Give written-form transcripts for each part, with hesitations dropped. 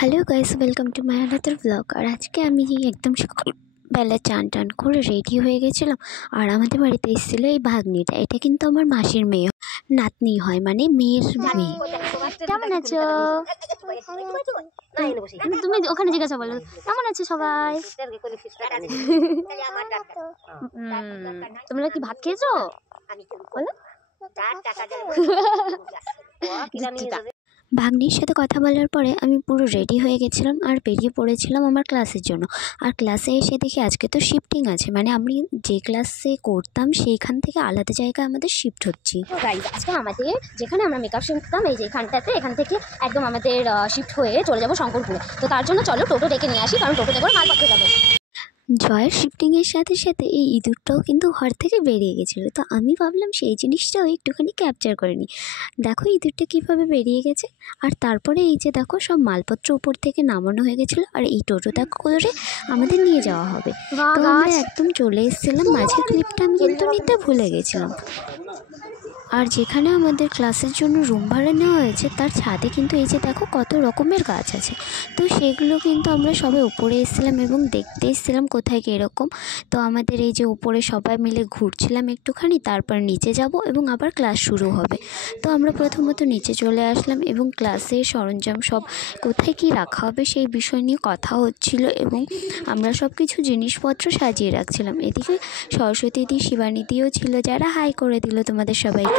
Hello guys, welcome to my another blog. আর আজকে আমি একদম সকালবেলা চান টান করে রেডি হয়ে গেছিলাম। আর আমাদের বাড়িতে এসেছিলো এই ভাগ্নিটা। এটা কিন্তু আমার মাসির মেয়ে, নাতনি হয়, মানে মেয়ের মেয়ে। কেমন আছো? তুমি ওখানে জিজ্ঞাসা বলো কেমন আছো সবাই। তোমরা কি ভাত খেয়েছো? বলো। ভাগ্নির সাথে কথা বলার পরে আমি পুরো রেডি হয়ে গেছিলাম আর বেরিয়ে পড়েছিলাম আমার ক্লাসের জন্য। আর ক্লাসে এসে দেখি আজকে তো শিফটিং আছে, মানে আমি যে ক্লাসে করতাম সেইখান থেকে আলাদা জায়গায় আমাদের শিফট হচ্ছি। আজকে আমাদের যেখানে আমরা মেকআপ শিখতাম এই যে এখানটাতে, এখান থেকে একদম আমাদের শিফট হয়ে চলে যাবো শঙ্করপুরে। তো তার জন্য চলো টোটো ডেকে নিয়ে আসি, কারণ টোটোতে করে মালপত্র যাবো। জয়ের শিফটিংয়ের সাথে সাথে এই ইঁদুরটাও কিন্তু ঘর থেকে বেরিয়ে গেছিলো। তো আমি ভাবলাম সেই জিনিসটাও একটুখানি ক্যাপচার করে নিই। দেখো ইঁদুরটা কীভাবে বেরিয়ে গেছে। আর তারপরে এই যে দেখো সব মালপত্র উপর থেকে নামানো হয়ে গেছিলো আর এই টোটোটা করে আমাদের নিয়ে যাওয়া হবে। তো আমরা একদম চলে এসেছিলাম। মাঝের ক্লিপটা আমি কিন্তু নিতে ভুলে গেছিলাম। আর যেখানে আমাদের ক্লাসের জন্য রুম ভাড়া নেওয়া হয়েছে তার ছাদে কিন্তু এই যে দেখো কত রকমের গাছ আছে। তো সেগুলো কিন্তু আমরা সবাই উপরে এসেছিলাম এবং দেখতে এসেছিলাম কোথায় কীরকম। তো আমাদের এই যে উপরে সবাই মিলে ঘুরছিলাম একটুখানি, তারপর নিচে যাব এবং আবার ক্লাস শুরু হবে। তো আমরা প্রথমত নিচে চলে আসলাম এবং ক্লাসের সরঞ্জাম সব কোথায় কী রাখা হবে সেই বিষয় নিয়ে কথা হচ্ছিল এবং আমরা সব কিছু জিনিসপত্র সাজিয়ে রাখছিলাম। এদিকে সরস্বতী দি, শিবানী দিও ছিল, যারা হাই করে দিল তোমাদের সবাইকে।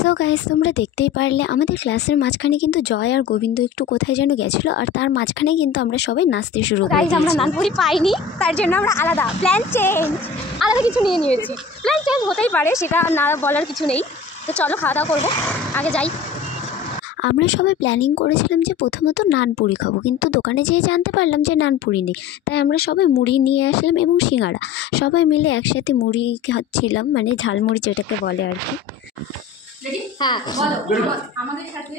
সো গাইস, তোমরা দেখতেই পারলে আমাদের ক্লাসের মাঝখানে কিন্তু জয় আর গোবিন্দ একটু কোথায় যেন গেছিলো আর তার মাঝখানে কিন্তু আমরা সবাই নাচতে শুরু করি। আমরা নানপুরি পাইনি, তার জন্য আমরা আলাদা প্ল্যান চেঞ্জ, আলাদা কিছু নিয়ে নিয়েছি। প্ল্যান চেঞ্জ হতেই পারে, সেটা না বলার কিছু নেই। তো চলো খাওয়া দাওয়া করবো, আগে যাই। আমরা সবাই প্ল্যানিং করেছিলাম যে প্রথমত নানপুরি খাবো, কিন্তু দোকানে যেয়ে জানতে পারলাম যে নানপুরি নেই। তাই আমরা সবাই মুড়ি নিয়ে আসলাম এবং সিঙ্গাড়া। সবাই মিলে একসাথে মুড়ি খাচ্ছিলাম, মানে ঝালমুড়ি যেটাকে বলে আর কি। হ্যাঁ বলো, আমাদের সাথে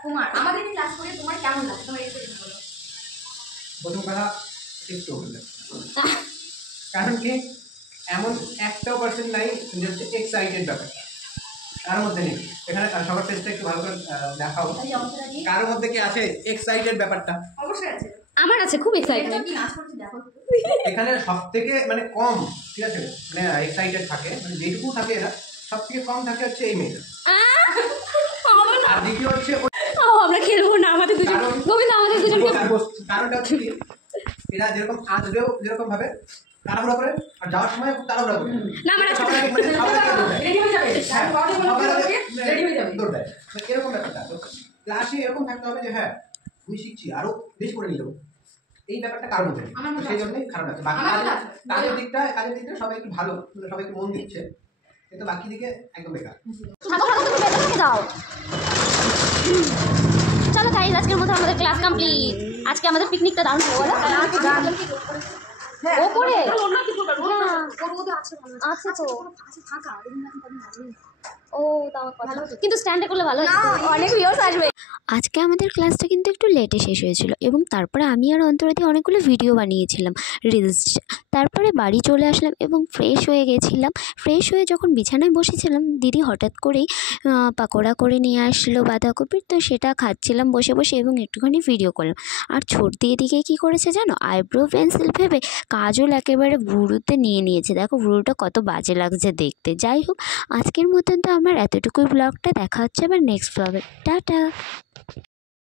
কুমার আমাদের ক্লাস করে তোমার কেমন লাগে? তোমার এক্সপেরিয়েন্স বলো। প্রথম কথা একটু হলো, কারণ কি এমন একটাও পার্সেন্ট নাই যে হচ্ছে এক্সাইটেড ব্যাপার কার মধ্যে নেই। এখানে সবার ফেসটা একটু ভালো করে দেখাও, কার মধ্যে কি আছে এক্সাইটেড ব্যাপারটা? অবশ্যই আছে, আমার আছে, খুব এক্সাইটেড। কি নাচ করছি দেখো। এখানে সব থেকে মানে কম, ঠিক আছে, মানে এক্সাইটেড থাকে, মানে যেটুকু থাকে এরা সব থেকে কম থাকে হচ্ছে এই মেয়েটা। আর দ্বিতীয় হচ্ছে আমরা খেলবো না, আমাদের দুজন গোবিন্দ, আমাদের দুজনকে। কারণটা হচ্ছে কি এরা যেরকম আসবেও যেরকম ভাবে তাড়াহুড়া করে আর যাওয়ার সময় খুব তাড়াহুড়া করে না, আমরা রেডি হয়ে যাবে, রেডি হয়ে যাবে, দৌড় দেয়। এরকম ব্যাপারটা ক্লাসে এরকম থাকতে হবে যে হ্যাঁ আমি শিখছি, আরো বেশি করে নিয়ে যাবো। এই ব্যাপারটা কারণ হচ্ছে সেই জন্যই খারাপ লাগছে। বাকি কাজের দিকটা সবাই একটু ভালো, সবাই একটু মন দিচ্ছে, কিন্তু বাকি দিকে একদম বেকার। চলো গাইস, আজকের মতো আমাদের ক্লাস কমপ্লিট। আজকে আমাদের পিকনিকটা দারুণ হলো। ওপরে আচ্ছা তো ও তাও ভালো, কিন্তু স্ট্যান্ডে করলে ভালো হয়, অনেক ভিউয়ার্স আসবে। আজকে আমাদের ক্লাসটা কিন্তু একটু লেটে শেষ হয়েছিল এবং তারপরে আমি আর অন্তরাদি অনেকগুলো ভিডিও বানিয়েছিলাম রিলস। তারপরে বাড়ি চলে আসলাম এবং ফ্রেশ হয়ে গেছিলাম। ফ্রেশ হয়ে যখন বিছানায় বসেছিলাম, দিদি হঠাৎ করেই পাকোড়া করে নিয়ে আসলো বাঁধাকপির, তো সেটা খাচ্ছিলাম বসে বসে এবং একটুখানি ভিডিও করলাম। আর ছোটদি এদিকে কী করেছে জানো, আইব্রো পেন্সিল ভেবে কাজল একেবারে ভুরুতে নিয়ে নিয়েছে। দেখো ভুরুটা কত বাজে লাগছে দেখতে। যাই হোক, আজকের মতন তো আমার এতটুকুই ব্লগটা। দেখা হচ্ছে আবার নেক্সট ব্লগে। টাটা।